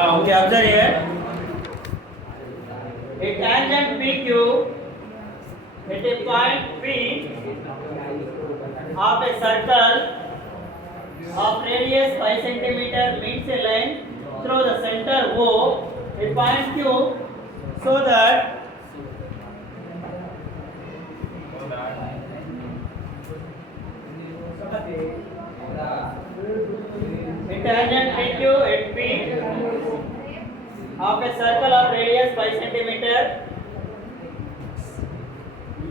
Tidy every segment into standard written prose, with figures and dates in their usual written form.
Okay, observe here. A tangent PQ at a point P of a circle of radius 5 cm meets a line through the center O at point Q, so that a tangent PQ at P of a circle of radius 5 cm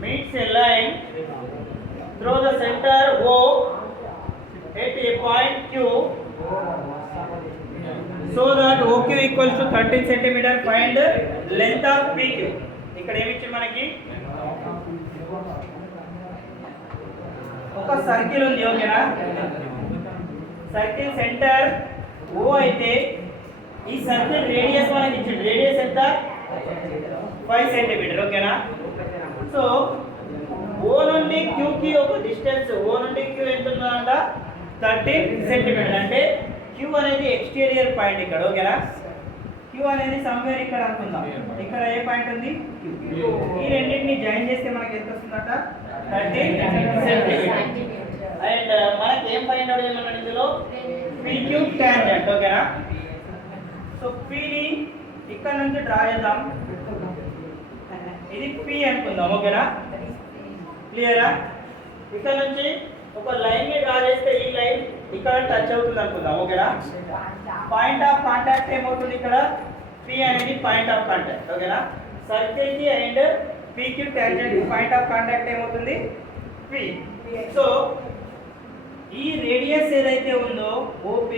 meets a line through the center O at a point Q, so that OQ equals to 13 cm. Find length of PQ. ఇక్కడ ఏమి ఇచ్చి మనకి ఒక సర్కిల్ ఉంది, ఓకేనా? Circle centre O అయితే ఈ circle radius మనకి ఇచ్చింది. రేడియస్ ఎంత? 5 cm, ఓకేనా? సో O నుండి Q కి ఒక డిస్టెన్స్, O నుండి Q ఎంత ఉందంట? 13 cm. అంటే Q అనేది ఎక్స్టీరియర్ పాయింట్ ఇక్కడ, ఓకేనా? Q అనేది సమ్వేర్ ఇక్కడ అనుకుందాం. ఇక్కడ ఏ పాయింట్ ఉంది? Q. ఈ రెండింటిని జాయిన్ చేస్తే మనకి ఎంత వస్తుందట? 13 cm. అండ్ మనకి ఏం ఫైండ్ అవుట్ చేయమన్నాడు ఇందులో? PQ టాంజెంట్, ఓకేనా? సో P ని ఇక్కడ నుంచి డ్రా చేద్దాం. ఇది P అనుకుందాం, ఓకేనా? క్లియరా? ఇక్కడ నుంచి ఒక లైన్ ని డ్రా చేస్తే ఈ లైన్ ఇక్కడ టచ్ అవుతుంది అనుకుందాం, ఓకేనా? పాయింట్ ఆఫ్ కాంటాక్ట్ ఏమవుతుంది ఇక్కడ? P అనేది పాయింట్ ఆఫ్ కాంటాక్ట్, ఓకేనా? సర్కిల్ కి and PQ tangent point of contact ఏమవుతుంది? P. సో ఈ రేడియస్ ఏదైతే ఉందో OP,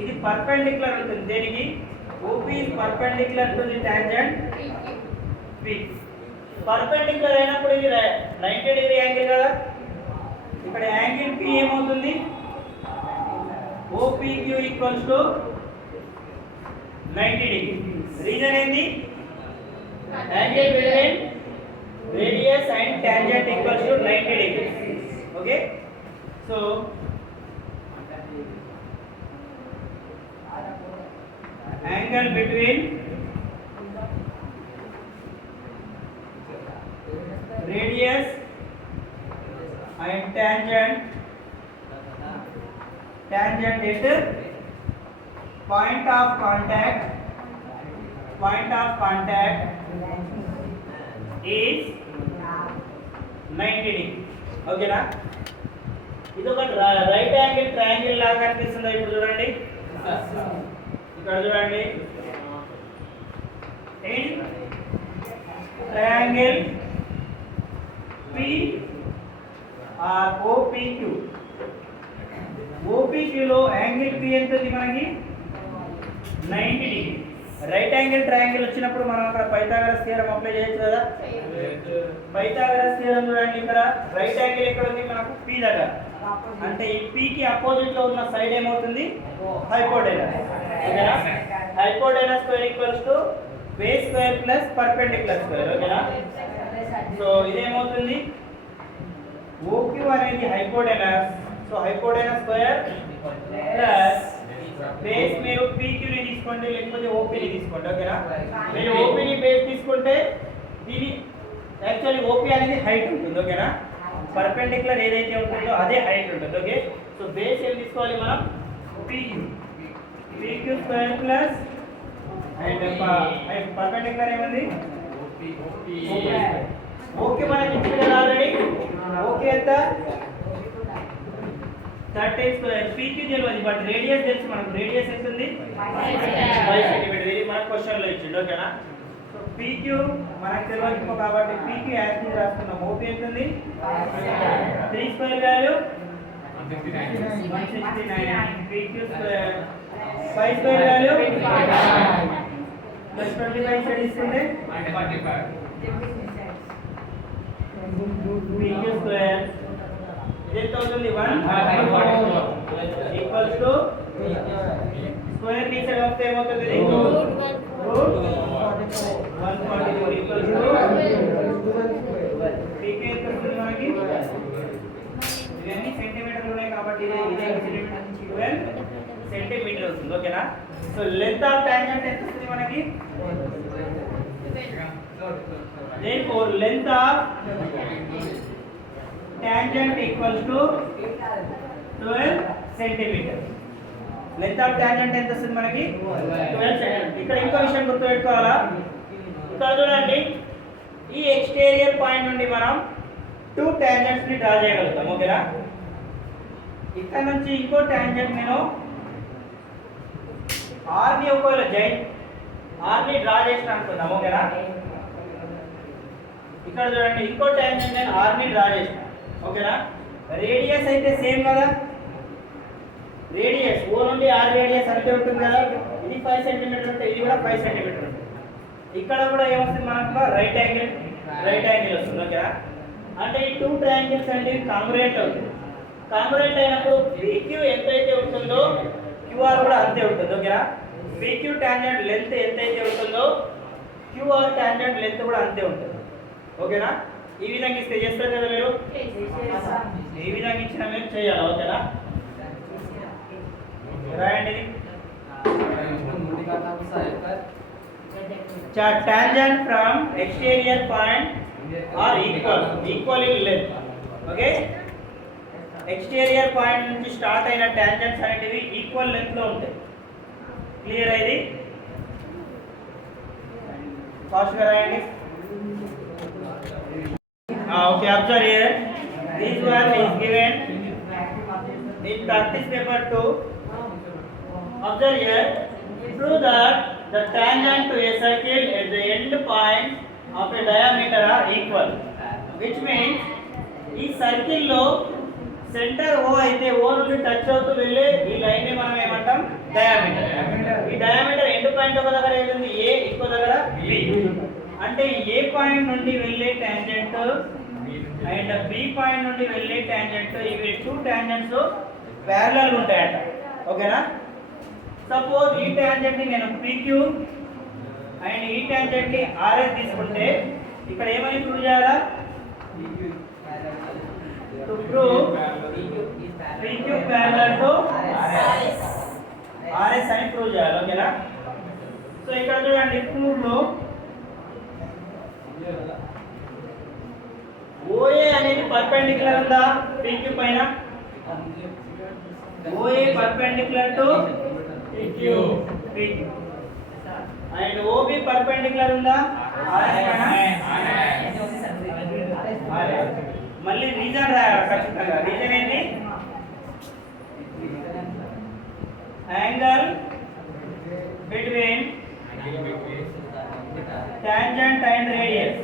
ఇది పర్పెండిక్యులర్ ఉంటుంది. దేనికి? OP is perpendicular to the tangent P. Perpendicular అయినప్పుడు ఇది 90 డిగ్రీ యాంగిల్ కదా. ఇక్కడ యాంగిల్ P ఏమవుతుంది? OPQ equals to 90 degree. Reason ఏంది? Angle between radius and tangent equals to 90 degree. Okay, so angle between radius and tangent at point of contact is 90 degree. ఓకేనా? ఇది ఒక right angle triangle లాగా కనిపిస్తుందా? ఇప్పుడు చూడండి, ఇక్కడ చూడండి. In triangle P or OPQ, OPQ low angle P ఎంత ఉంది మనకి? 90 డిగ్రీ. రైట్ యాంగిల్ ట్రయాంగిల్ వచ్చినప్పుడు మనం అక్కడ పైథాగరస్ థియరం అప్లై చేయొచ్చు కదా. పైథాగరస్ థియరం చూడండి, ఇక్కడ రైట్ యాంగిల్ ఎక్కడ ఉంది మనకు? P దగ్గర. అంటే ఈ P కి అపోజిట్ లో ఉన్న సైడ్ ఏమవుతుంది? హైపోటెనస్, ఓకేనా? Hypotenuse square equals to base square plus perpendicular square, ఓకేనా? సో ఇదేమవుతుంది? OQ అనేది hypotenuse, so hypotenuse square plus base. మీరు PQ ని తీసుకోండి లేకపోతే OP ని తీసుకోండి, ఓకేనా? మీరు OP ని బేస్ తీసుకుంటే దీని యాక్చువల్లీ OP అనేది హైట్ ఉంటుంది, ఓకేనా? పర్పెండిక్యులర్ ఏదైతే ఉంటుందో అదే హైట్ ఉంటుంది, ఓకే? సో బేస్ ఏం తీసుకోవాలి మనం? PQ square plus and perpendicular ఏముంది? ఓకే, మనకి ఇచ్చింది కదా ఆల్రెడీ. ఓకే ఎంత? 30 స్క్వేర్. PQ తెలియదు బట్ రేడియస్ తెలుసు మనకు. రేడియస్ ఎంత ఉంది? 5 సెంటీమీటర్. ఇది మన క్వశ్చన్ లో ఇచ్చిండు, ఓకేనా? సో PQ మనకు తెలియదు కాబట్టి PQ యాక్చువల్లీ రాసుకున్నాం. OP ఎంత ఉంది? 3 square value 169. PQ square 5 square value plus 25 తీసుకుంటే 45. PQ స్క్వేర్ ఎంత అవుతుంది? 144 ఈక్వల్స్ టు స్క్వేర్ ని సైడ్ వస్తే ఏమవుతుంది? √144 ఈక్వల్స్ టు PQ ఎంత వస్తుంది మనకి? ఇవన్నీ సెంటీమీటర్లు ఉన్నాయి కాబట్టి ఇదే 12 సెంటీమీటర్ వస్తుంది ఓకేనా. సో లెంత్ ఆఫ్ టాంజెంట్ ఎంత వస్తుంది మనకి, therefore length of tangent equals to 12 centimeter. Length of tangent ఎంత వస్తుంది మనకి 12 సెంటీమీటర్. ఇక్కడ ఇంకో విషయం గుర్తుపెట్టుకోవాలా, ఇక్కడ చూడండి ఈ ఎక్స్టీరియర్ పాయింట్ నుండి మనం 2 టాంజెంట్స్ ని డ్రా చేయగలుగుతాం ఓకేనా. ఇక్కడ నుంచి ఇంకో టాంజెంట్ నేను ఆర్ ని ఒకవేళ ఆర్ ని డ్రా చేసిన అనుకుందాం ఓకేనా. ఇక్కడ చూడండి ఇంకో టాంజెంట్ నేను ఆర్ ని డ్రా చేసిన ఓకేనా. రేడియస్ అయితే సేమ్ కదా, రేడియస్ ఓ నుండి ఆర్ రేడియస్ అంతే ఉంటుంది కదా. ఇది 5 సెంటీమీటర్ ఉంటే ఇది కూడా 5 సెంటీమీటర్ ఉంటుంది. ఇక్కడ కూడా ఏమొస్తుంది మనకు రైట్ యాంగిల్ వస్తుంది ఓకేనా. అంటే ఈ 2 ట్రయాంగిల్స్ అనేవి కాంగ్రుయెంట్ అవుతుంది. కాంగ్రుయెంట్ అయినప్పుడు PQ ఎంతైతే ఉంటుందో QR కూడా అంతే ఉంటుంది ఓకేనా. PQ టాంజెంట్ లెంత్ ఎంతైతే ఉంటుందో QR టాంజెంట్ లెంత్ కూడా అంతే ఉంటుంది ఓకేనా. ఈ విధంగా ఇస్తే చేస్తారు కదా మీరు, ఈ విధంగా ఇచ్చిన మీరు చేయాలి ఓకేనా. రాయండి tangent from exterior point are equal in length okay. Exterior point నుంచి స్టార్ట్ అయిన టాంజెంట్స్ అనేటివి ఈక్వల్ లెంత్ లో ఉంటాయి. క్లియర్ అయింది, ఫాస్ట్ గా రాయండి. Okay observe here, this one is given in practice paper 2. Observe here, prove that the tangent to a circle at the end point of a diameter are equal, which means ఈ సర్కిల్ లో centre O అయితే O నుండి టచ్ అవుతూ వెళ్ళే ఈ లైన్ ని మనం ఏమంటాం డయామీటర్. ఈ డయామీటర్ ఎండ్ పాయింట్ ఒక దగ్గర ఏముంది A, ఇంకో దగ్గర B. అంటే ఏ పాయింట్ నుండి వెళ్ళే టాంజెంట్ అండ్ B పాయింట్ నుండి వెళ్ళే టాంజెంట్, ఇవి 2 టాంజెంట్స్ ప్యారలల్ గా ఉంటాయంట ఓకేనా. సపోజ్ ఈ టాంజెంట్ ని నేను PQ అండ్ ఈ టాంజెంట్ ని RS తీసుకుంటే ఇక్కడ ఏమని ప్రూవ్ చేయాలా, to prove PQ parallel to RS అని ప్రూవ్ చేయాలి ఓకేనా. సో ఇక్కడ చూడండి ప్రూవ్ లో OA అనేది పర్పెండిక్యులర్ ఉందా PQ పైన, OA perpendicular to PQ and OB perpendicular ఉందా RS పైన. మళ్ళీ రీజన్ రాయాలి ఖచ్చితంగా. రీజన్ ఏంటి, angle between tangent and radius,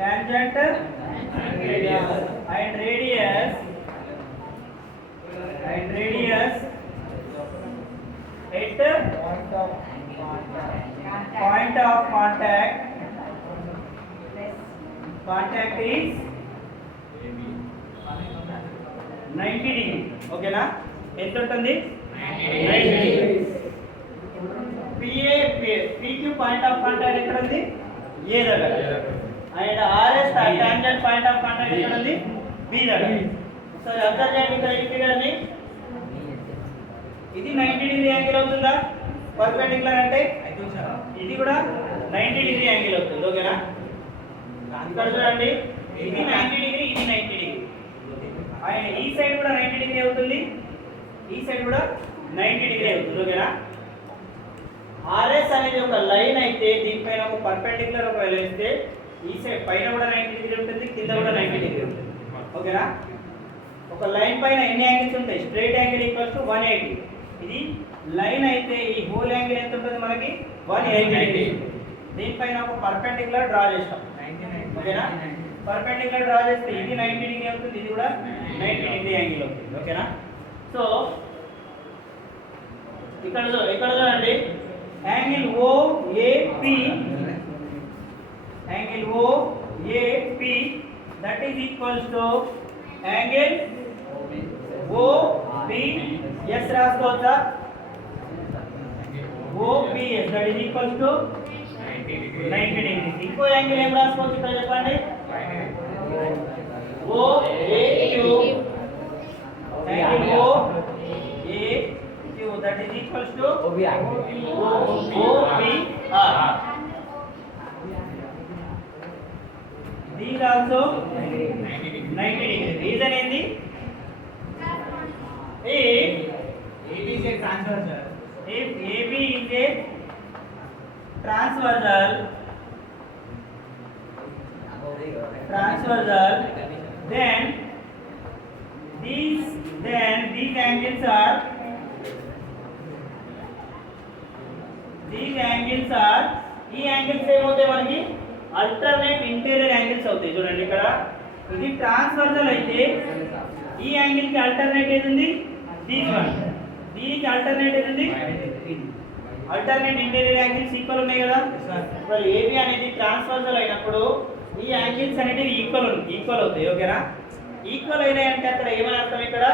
tangent and radius at point of contact is 90 డిగ్రీ ఓకేనా. ఎంత ఉంటుంది 90 degree. PQ point of contact ఎక్కడ ఉంది A దగ్గర and RS tangent point of contact ఎక్కడ ఉంది B దగ్గర. సో అబ్జర్వ్ చేయండి ఇక్కడ ఈ ఫిగర్ ని, ఇది 90 డిగ్రీ యాంగిల్ అవుతుందా పర్పెండిక్యులర్ అంటే, ఇది కూడా 90 డిగ్రీ యాంగిల్ అవుతుంది ఓకేనా. ఇక్కడ చూడండి ఇది 90 డిగ్రీ, ఇది 90 డిగ్రీ అండ్ ఈ సైడ్ కూడా 90 డిగ్రీ అవుతుంది, ఈ సైడ్ కూడా 90 డిగ్రీ అవుతుంది ఓకేనా. RS అనేది ఒక లైన్ అయితే దీనిపైన ఒక పర్పెండిక్యులర్ ఒకవేళ వేస్తే ఈ సైడ్ పైన కూడా 90 డిగ్రీ ఉంటుంది, కింద కూడా 90 డిగ్రీ ఉంటుంది ఓకేనా. ఒక లైన్ పైన ఎన్ని యాంగిల్స్ ఉంటాయి, స్ట్రైట్ యాంగిల్ ఈక్వల్స్ టు 180. ఇది లైన్ అయితే ఈ హోల్ యాంగిల్ ఎంత ఉంటుంది మనకి 180 డిగ్రీ. దీనిపైన ఒక పర్పెండిక్యులర్ డ్రా చేస్తాం ఓకేనా. పర్పెండిక్యులర్ డ్రా చేస్తే ఇది 90 డిగ్రీ అవుతుంది, ఇది కూడా 90 డిగ్రీ యాంగిల్ అవుతుంది ఓకేనా. సో ఇక్కడ చూడండి angle OAP, angle OAP that is equals to angle OBS రాసుకోవచ్చా, OBS that is equals to 90 డిగ్రీ. ఇంకో యాంగిల్ ఏం రాసుకోవచ్చు ఇక్కడ చెప్పండి, OAQ, angle OAQ that is equals to OBR. OPR. These also 90 degree. Reason ఏంది? If AB is a transversal. if AB is a transversal, then these angles are ఈ యాంగిల్స్ ఏమవుతాయి మనకి alternate interior angles అవుతాయి. చూడండి ఇక్కడ ఇది ట్రాన్స్వర్సల్ అయితే ఈ యాంగిల్ కి అల్టర్నేట్ ఏది ఉంది? దీని వన్. దీనికి అల్టర్నేట్ ఏది ఉంది? అల్టర్నేట్ ఇంటీరియర్ యాంగిల్స్ ఈక్వల్ ఉన్నాయి కదా. మరి ఏబి అనేది ట్రాన్స్వర్సల్ అయినప్పుడు ఈ యాంగిల్స్ అనేటివి ఈక్వల్ అవుతాయి. ఓకేనా? ఈక్వల్ అయినాయి అంటే అక్కడ ఏమని అర్థం? ఇక్కడ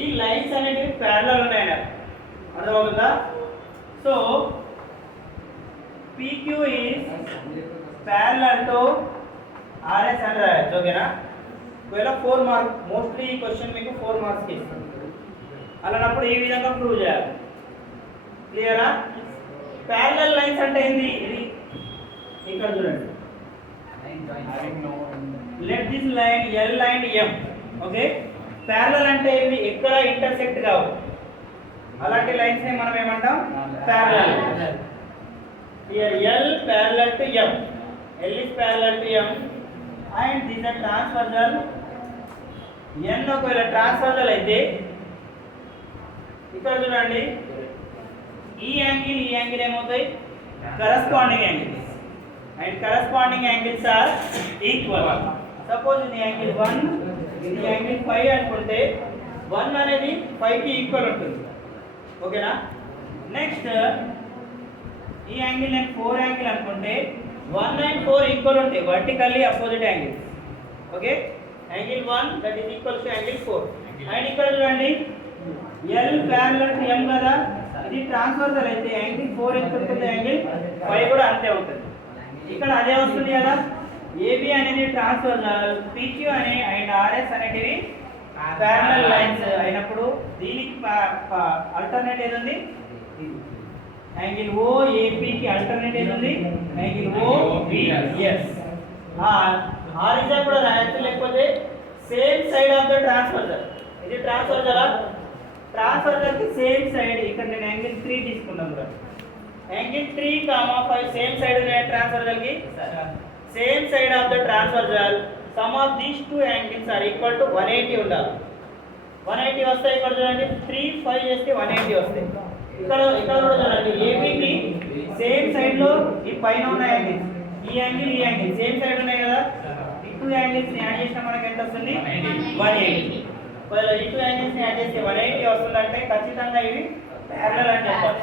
ఈ లైన్స్ అనేటివి ప్యారలల్ ఉన్నాయని అర్థమవుతుందా? So PQ is parallel to RS అని రాయొచ్చు. ఓకేనా? ఒకవేళ 4 మార్క్ మోస్ట్లీ ఈ క్వశ్చన్ మీకు 4 మార్క్స్ ఇస్తుంది. అలానప్పుడు ఈ విధంగా ప్రూవ్ చేయాలి. క్లియరా? ప్యారలల్ లైన్స్ అంటే ఏంది? ఇది ఇక్కడ చూడండి. Let this line L and M. Okay? Parallel అంటే ఏంది? ఎక్కడ ఇంటర్సెక్ట్ కావు. అలాంటి లైన్స్ ని మనం ఏమంటాం? Parallel. Here L parallel to M. L is parallel to M and this is a transversal. N ఒకవేళ ట్రాన్స్వర్సల్ అయితే ఇక్కడ చూడండి ఈ యాంగిల్ ఏమవుతాయి? Corresponding angles. And corresponding angles are equal. Suppose ఇది యాంగిల్ 1, ఇది యాంగిల్ 5 అనుకుంటే 1 అనేది 5 కి ఈక్వల్ ఉంటుంది. ఓకేనా? నెక్స్ట్ ఈ యాంగిల్ నేను 4 యాంగిల్ అనుకుంటే 1 and 4 ఈక్వల్ ఉంటాయి, vertically opposite angles. Okay? Angle 1 that is equals to angle 4. అండ్ ఇక్కడ చూడండి L parallel to M కదా, ఇది ట్రాన్స్వర్సల్ అయితే యాంగిల్ 4 ఎంత ఉంటుంది? యాంగిల్ 5 కూడా అంతే ఉంటుంది. ఇక్కడ అదే వస్తుంది కదా. AB అనేది ట్రాన్స్వర్సల్, PQ అనే అండ్ RS అనేటివి ప్యారలల్ లైన్స్ అయినప్పుడు దీనికి ఆల్టర్నేట్ ఏది ఉంది? యాంగిల్ OAP కి ఆల్టర్నేట్ ఏది ఉంది? Angle OBS. హారిజాంటల్ కూడా రాయొచ్చు, లేకపోతే same side of the transversal. ఇది ట్రాన్స్వర్సల్ కి సేమ్ సైడ్. ఇక్కడ నేను యాంగిల్ 3 తీసుకున్నాను కదా. యాంగిల్ 3, 5 సేమ్ సైడ్ ఉన్నాయి ట్రాన్స్వర్సల్ కి. Same side of the transversal sum of these two angles are equal to 180 ఉండాలి. 180 వస్తాయి. ఇక్కడ చూడండి 3, 5 చేస్తే 180 వస్తాయి. ఇక్కడ కూడా చూడండి AB కి సేమ్ సైడ్ లో ఈ పైన ఉన్న యాంగిల్, ఈ యాంగిల్ సేమ్ సైడ్ ఉన్నాయి కదా. ఈ టూ యాంగిల్స్ ని యాడ్ చేసినా మనకి ఎంత వస్తుంది? 180. ఒకవేళ ఈ టూ యాంగిల్స్ ని యాడ్ చేస్తే 180 వస్తుందంటే ఖచ్చితంగా ఇవి ప్యారలల్ అని చెప్పాలి.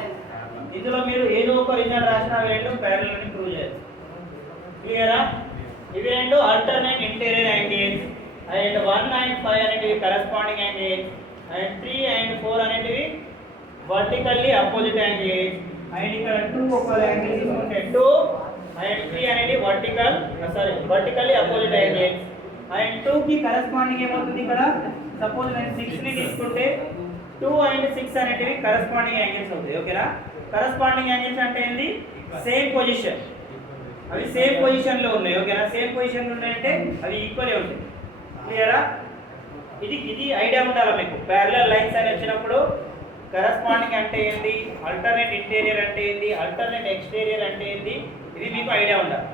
ఇందులో మీరు ఏదో ఒక రీజన్ రాసినా అవి రెండు ప్యారలల్ అని ప్రూవ్ చేయొచ్చు. క్లియరా? ఇవి రెండు ఆల్టర్నేట్ ఇంటీరియర్ యాంగిల్స్. అండ్ 1 and 5 అనేటివి కరెస్పాండింగ్ యాంగిల్స్. అండ్ 3 and 4 అనేటివి వర్టికల్లీ అపోజిట్ యాంగిల్స్. అండ్ ఇక్కడ 2 ఒక యాంగిల్ తీసుకుంటే 2 అండ్ 3 అనేది వర్టికల్లీ అపోజిట్ యాంగిల్స్. అండ్ 2 కి కరెస్పాండింగ్ ఏమవుతుంది? ఇక్కడ సపోజ్ నేను 6 ని తీసుకుంటే 2 and 6 అనేటివి కరెస్పాండింగ్ యాంగిల్స్ అవుతాయి. ఓకేనా? కరెస్పాండింగ్ యాంగిల్స్ అంటే ఏంది? సేమ్ పొజిషన్, అవి సేమ్ పొజిషన్ లో ఉన్నాయి. ఓకేనా? సేమ్ పొజిషన్ లో ఉన్నాయంటే అవి ఈక్వలే ఉంటాయి. క్లియరా? ఇది ఐడియా ఉండాలి మీకు. ప్యారలల్ లైన్స్ అని వచ్చినప్పుడు కరెస్పాండింగ్ అంటే ఏంటి, ఆల్టర్నేట్ ఇంటీరియర్ అంటే ఏంటి, ఆల్టర్నేట్ ఎక్స్టీరియర్ అంటే ఏంటి, ఇది మీకు ఐడియా ఉండాలి.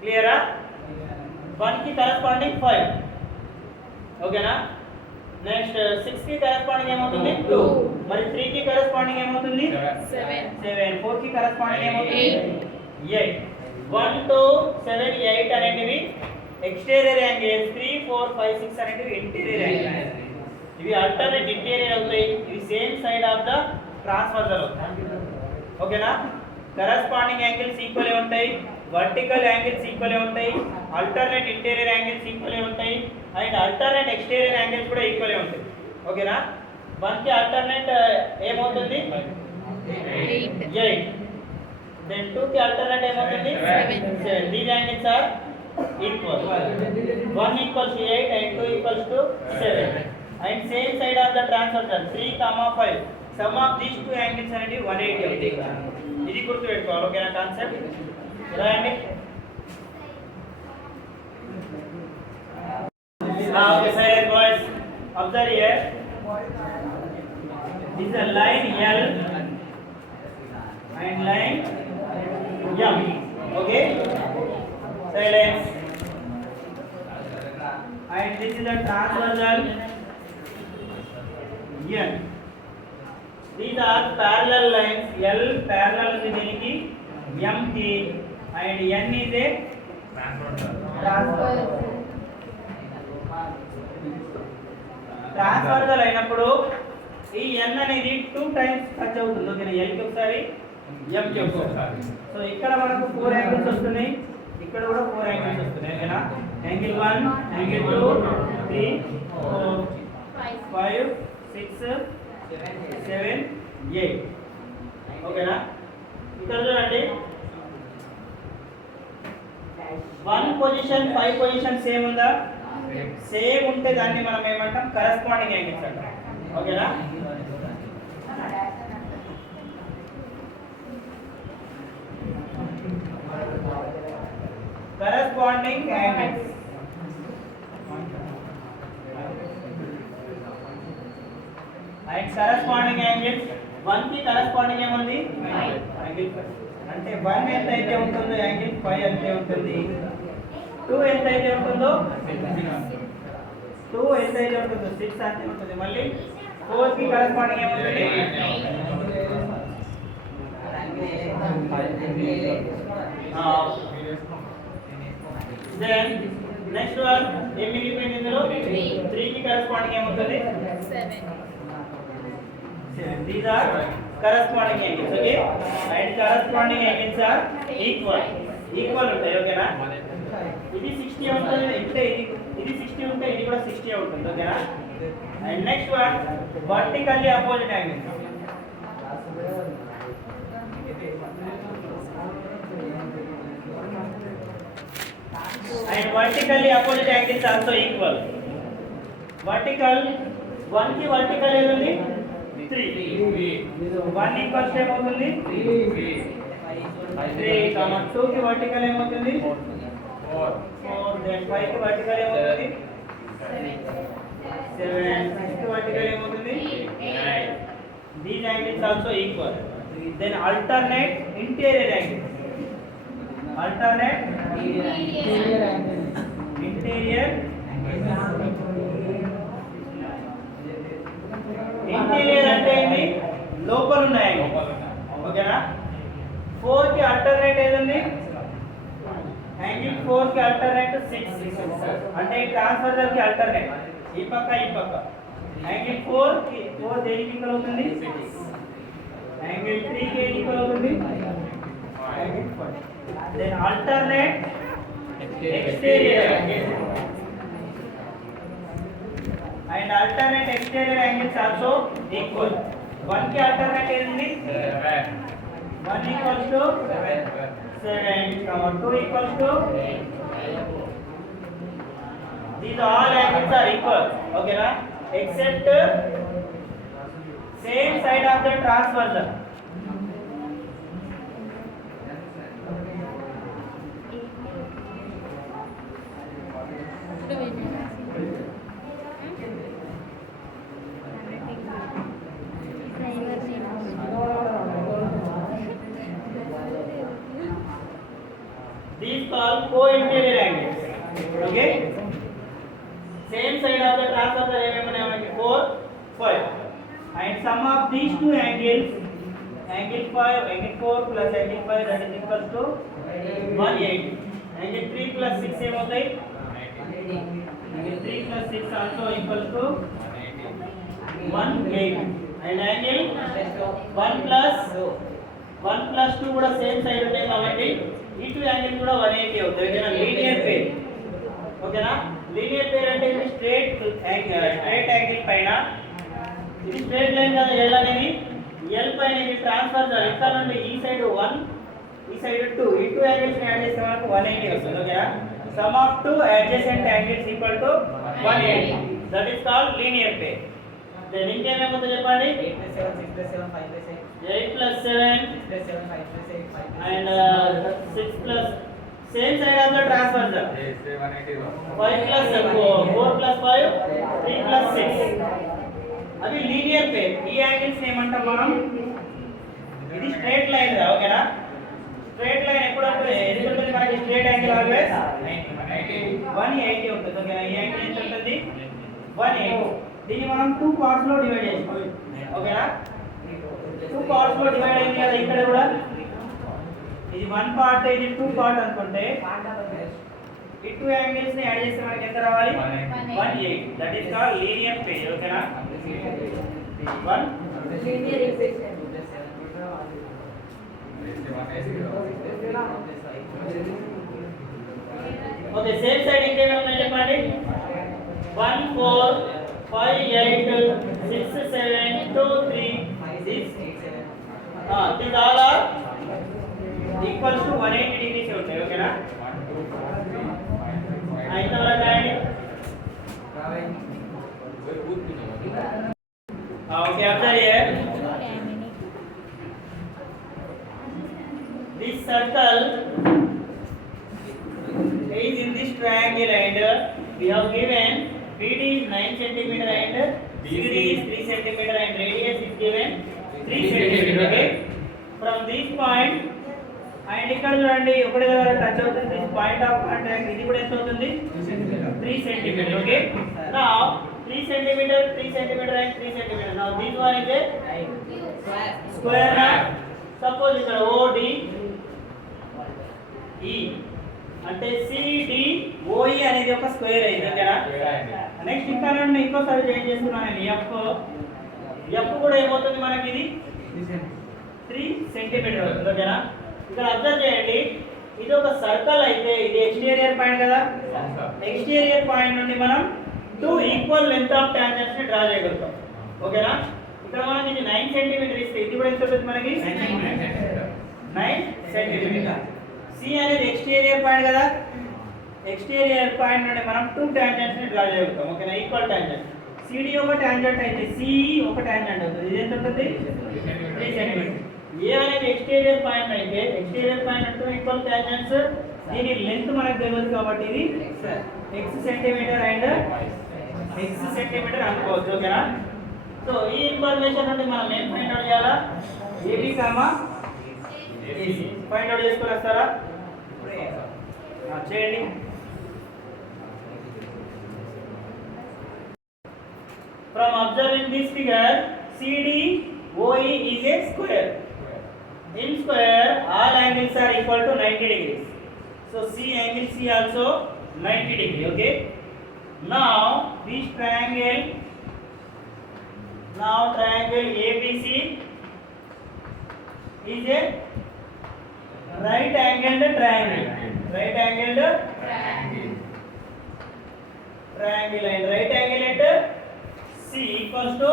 క్లియరా? 1 కి కరెస్పాండింగ్ 5. ఓకేనా? నెక్స్ట్ 6 కి కరెస్పాండింగ్ ఏమవుతుంది? 2. మరి 3 కి కరెస్పాండింగ్ ఏమవుతుంది? 7. 4 కి కరెస్పాండింగ్ ఏమవుతుంది? 8. 1 to 7, 8 అనేటివి ఎక్స్టీరియర్ యాంగిల్స్. 3, 4, 5, 6 అనేటివి ఇంటీరియర్ యాంగిల్స్. ఇవి ఆల్టర్నేట్ ఇంటీరియర్ అవుతాయి. ఇవి same side of the transversal అవుతాయి. ఓకేనా? కరెస్పాండింగ్ యాంగిల్స్ ఈక్వల్ ఉంటాయి, వర్టికల్ యాంగిల్స్ ఈక్వల్ ఉంటాయి, ఆల్టర్నేట్ ఇంటీరియర్ యాంగిల్స్ ఈక్వల్ ఉంటాయి, అండ్ ఆల్టర్నేట్ ఎక్స్టీరియర్ యాంగిల్స్ కూడా ఈక్వల్ ఉంటాయి. ఓకేనా? 1 కి ఆల్టర్నేట్ ఏమవుతుంది? 8. then 2 కి ఆల్టర్నేట్ ఏమవుతుంది? 7. These angles are equal. 1 equals to 8 and 2 equals to 7. And same side of the transversal 3, 5 some of these two angles అనేది 180 అవుతాయి. ఇది గుర్తుపెట్టుకోవాలి. ఓకేనా కాన్సెప్ట్ రాయండి. Okay, silent boys. Observe here. This is a line L and line M. Okay. Silence. And this is a transversal N. These are parallel lines. L parallel is దీనికి M కి and N is a transversal. Transversal అయినప్పుడు ఈ n అనేది 2 times touch అవుతుంది. ఓకేనా l కి ఒకసారి m కి ఒకసారి. సో ఇక్కడ మనకు 4 యాంగిల్స్ వస్తున్నాయి, ఇక్కడ కూడా 4 యాంగిల్స్ వస్తున్నాయి. ఓకేనా యాంగిల్ 1 యాంగిల్ 2 3 4 5 6 7 8. ఓకేనా ఇక్కడ చూడండి 1 పొజిషన్ 5 పొజిషన్ సేమ్ ఉందా? సేమ్ ఉంటే దాన్ని మనం ఏమంటాం కరెస్పాండింగ్ యాంగిల్స్ అంటాం. ఓకేనా corresponding angles. And corresponding angles 1 కి కరెస్పాండింగ్ ఏముంది? యాంగిల్ 5. అంటే 1 ఎంత అయితే ఉంటుందో యాంగిల్ 5 అంతే ఉంటుంది. 2 ఎంత అయితే ఉంటుందో 2 ఎంత అయితే ఉంటుందో 6 అంతే ఉంటుంది. మళ్ళీ 4 కి కరెస్పాండింగ్ ఏముంటుంది? దెన్ నెక్స్ట్ వన్ ఏం మిగిలిపోయింది ఇందులో? 3 కి కరెస్పాండింగ్ ఏముంటుంది? 7. These are corresponding angles. Okay, and corresponding angles are equal ఉంటాయి. ఓకేనా ఇది 60 ఉంటుంది, అంటే ఇది 60 ఉంటే ఇది కూడా 60 ఉంటుంది. ఓకేనా and next one vertically opposite angles. And vertically opposite angles also equal. Vertical 1 కి వర్టికల్ ఏముంది? 3. 1 ఈక్వల్స్ ఏమవుతుంది? 3, 2 కి వర్టికల్ ఏమవుతుంది? 4. దెన్ 5 కి వర్టికల్ ఏమవుతుంది? 7. 6 కి వర్టికల్ ఏమవుతుంది? 8. These angles also equal. Then alternate interior angles. Alternate interior angles. Interior అంటే ఏంటి? లోపల ఉన్నాయి. ఓకేనా 4 కి ఆల్టర్నేట్ ఏదండి? యాంగిల్ 4 కి ఆల్టర్నేట్ 6. అంటే ఈ ట్రాన్స్ఫర్సల్ కి ఆల్టర్నేట్ ఈ పక్క ఈ పక్క. యాంగిల్ 4 కి 4 దేనికి ఈక్వల్ అవుతుంది? 6. యాంగిల్ 3 కి ఈక్వల్ అవుతుంది? Angle 5. Then alternate exterior angle and alternate exterior angles also equal. 1 ki alternate ఏంది? 1 equals to 7, 2 equals to 8. These all angles are equal. Okay na? Except same side of the transversal. These called co-interior angles. Okay? Same side of the transversal ఏమేమన్నాయి? 4, 5. And sum of these two angles, angle 5, angle 4 plus angle 5, that is equals to 180. Angle 3 plus 6 ఏమవుతాయి? Angle 3 plus 6 also equals to 180. And angle 1 plus 2 కూడా same side ఉంటాయి కాబట్టి ఈ two angle కూడా 180 అవుతాయి. ఓకేనా linear pair. ఓకేనా లీనియర్ పేర్ అంటే ఇది స్ట్రైట్ యాంగిల్ పైన ఇది స్ట్రైట్ లైన్ కదా L అనేది L పైన ఇది ట్రాన్స్ఫర్సల్ ఇక్కడ నుండి ఈ సైడ్ 1 ఈ సైడ్ 2 ఈ టూ యాంగిల్స్ ని యాడ్ చేస్తే మనకు 180 వస్తుంది. ఓకేనా sum of two adjacent angles equal to 180. That is called linear pair. Then ఇంకేమేమో చెప్పండి. 8 plus 7, 6 plus 7, 8 plus 7 6 plus 7, 5 plus 8, 5 plus 6. and 6 plus same side of the transfer sir. 5 plus 4 plus 5 3 plus 6 అవి లీనియర్ పేర్. ఈ యాంగిల్స్ ఏమంటాం మనం? ఇది స్ట్రైట్ లైన్ రా, ఓకేనా? స్ట్రైట్ లైన్ ఎప్పుడు ఉంటుంది? ఎంత ఉంటుంది మనకి స్ట్రైట్ యాంగిల్ ఆల్వేస్ 180 ఉంటుంది, ఓకేనా? ఈ యాంగిల్ ఎంత ఉంటుంది? 180. దీన్ని మనం 2 పార్ట్స్ లో డివైడ్ చేస్తాం, ఓకేనా? 2 పార్ట్స్ లో డివైడ్ అయింది కదా ఇక్కడ కూడా. ఇది 1 పార్ట్, ఇది 2 పార్ట్ అనుకుంటే ఈ 2 యాంగిల్స్ ని యాడ్ చేస్తే మనకి ఎంత రావాలి? 180. That is called linear pair, ఓకేనా? 1 linear equation. Okay, same side ఇంకేమైనా ఉన్నాయి చెప్పండి. 1 4 5 8 6 7 2 3 6 these all are equals to 180 degrees ఉంటాయి, ఓకేనా? ఇంతవరకు రాయండి. Okay, observe here. This circle is in this triangle and we have given BD is 9 cm and CD is 3 cm and radius is given 3 cm. Okay, from this point and ఇక్కడ చూడండి ఒకటి దగ్గర టచ్ అవుతుంది. this point of contact ఇది కూడా ఎంత అవుతుంది? 3 cm. Okay, now 3 cm 3 cm and 3 cm. now this one is a square. suppose ఇక్కడ OD E అంటే CDOE అనేది ఒక స్క్వేర్ అయింది, ఓకేనా? నెక్స్ట్ ఇక్కడ నుండి ఇంకోసారి చేంజ్ చేస్తున్నాను నేను. F కూడా ఏమవుతుంది మనకి? ఇది 3 సెంటీమీటర్ అవుతుంది, ఓకేనా? ఇక్కడ అబ్జర్వ్ చేయండి, ఇది ఒక సర్కిల్ అయితే ఇది ఎక్స్టీరియర్ పాయింట్ కదా. ఎక్స్టీరియర్ పాయింట్ నుండి మనం 2 ఈక్వల్ లెంత్ ఆఫ్ టాంజెంట్స్ ని డ్రా చేయగలుగుతాం, ఓకేనా? ఇక్కడ మనకి ఇది 9 సెంటీమీటర్ ఇస్తే ఇది కూడా ఎంత ఉంటుంది మనకి? 9 సెంటీమీటర్. C అనేది ఎక్స్టీరియర్ పాయింట్ కదా. ఎక్స్టీరియర్ పాయింట్ నుండి మనం 2 టాంజెంట్స్ ని డ్రా చేయగలుగుతాం, ఓకేనా? Equal tangent. CD ఒక టాంజెంట్ అయితే CE ఒక టాంజెంట్ అవుతుంది. ఇది ఎంత ఉంటుంది? 3 సెంటీమీటర్. A అనేది ఎక్స్టీరియర్ పాయింట్ అయితే ఎక్స్టీరియర్ పాయింట్ 2 ఈక్వల్ టాంజెంట్స్. దీని లెంత్ మనకు తెలియదు కాబట్టి ఇది x centimetre and x centimetre అనుకోవచ్చు, ఓకేనా? సో ఈ ఇన్ఫర్మేషన్ నుండి మనం ఏం ఫైండ్ అవుట్ చేయాలా? AB, AC ఫైండ్ అవుట్ చేసుకొని వస్తారా? చేయండి. From observing this figure, CDOE is a square. In square, all angles are equal to 90 degrees. So C angle C also 90 degree. Okay. Now this triangle, triangle ABC is a right angled triangle. Right angled triangle and right angle at C equals to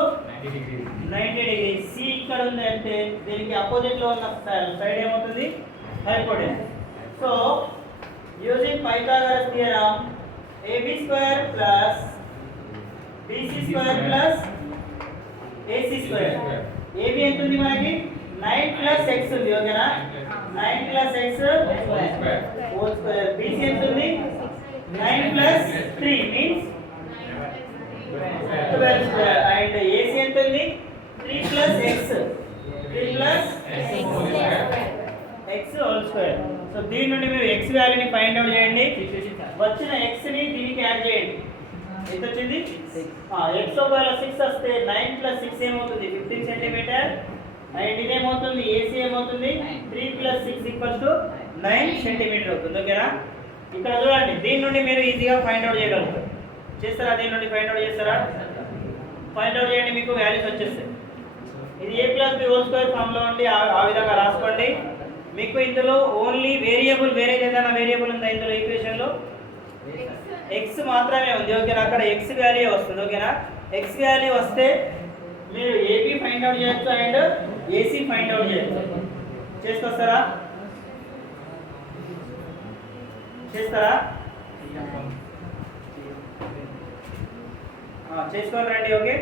90 degrees. C ఇక్కడ ఉంది అంటే దీనికి అపోజిట్ లో ఉన్న సైడ్ ఏమవుతుంది? Hypotenuse. So using Pythagoras theorem AB square plus BC square plus AC square. AB ఎంత ఉంది మనకి? 9 plus x ఉంది, ఓకేనా? 9 plus x whole square. BC ఎంత ఉంది? 9 plus 3 means 12 square. And AC ఎంత ఉంది? 3 plus x. 3 plus x whole square. So దీని నుండి మీరు x వాల్యూని ఫైండ్ అవుట్ చేయండి. వచ్చిన x ని దీనికి యాడ్ చేయండి. ఎంత వచ్చింది? x ఒకవేళ 6 వస్తే 9 plus 6 ఏమవుతుంది? 15 సెంటీమీటర్. అండ్ ఇదేమవుతుంది? AC ఏమవుతుంది? 3 plus 6 equals to 9 సెంటీమీటర్ అవుతుంది, ఓకేనా? ఇక్కడ చూడండి, దీని నుండి మీరు ఈజీగా ఫైండ్ అవుట్ చేయగలుగుతారు. చేస్తారా? దీని నుండి ఫైండ్ అవుట్ చేస్తారా? ఫైండ్ అవుట్ చేయండి, మీకు వాల్యూస్ వచ్చేస్తాయి. ఇది a plus b whole square form లో ఉండి ఆ విధంగా రాసుకోండి. మీకు ఇందులో ఓన్లీ వేరియబుల్ వేరే ఏదైనా వేరియబుల్ ఉందా ఇందులో ఈక్వేషన్ లో? x మాత్రమే ఉంది, ఓకేనా? అక్కడ x వాల్యూ వస్తుంది, ఓకేనా? x వాల్యూ వస్తే మీరు AB ఫైండ్ అవుట్ చేయొచ్చు అండ్ AC ఫైండ్ అవుట్ చేయొచ్చు. చేసుకొస్తారా? చేసుకోండి రండి, ఓకే?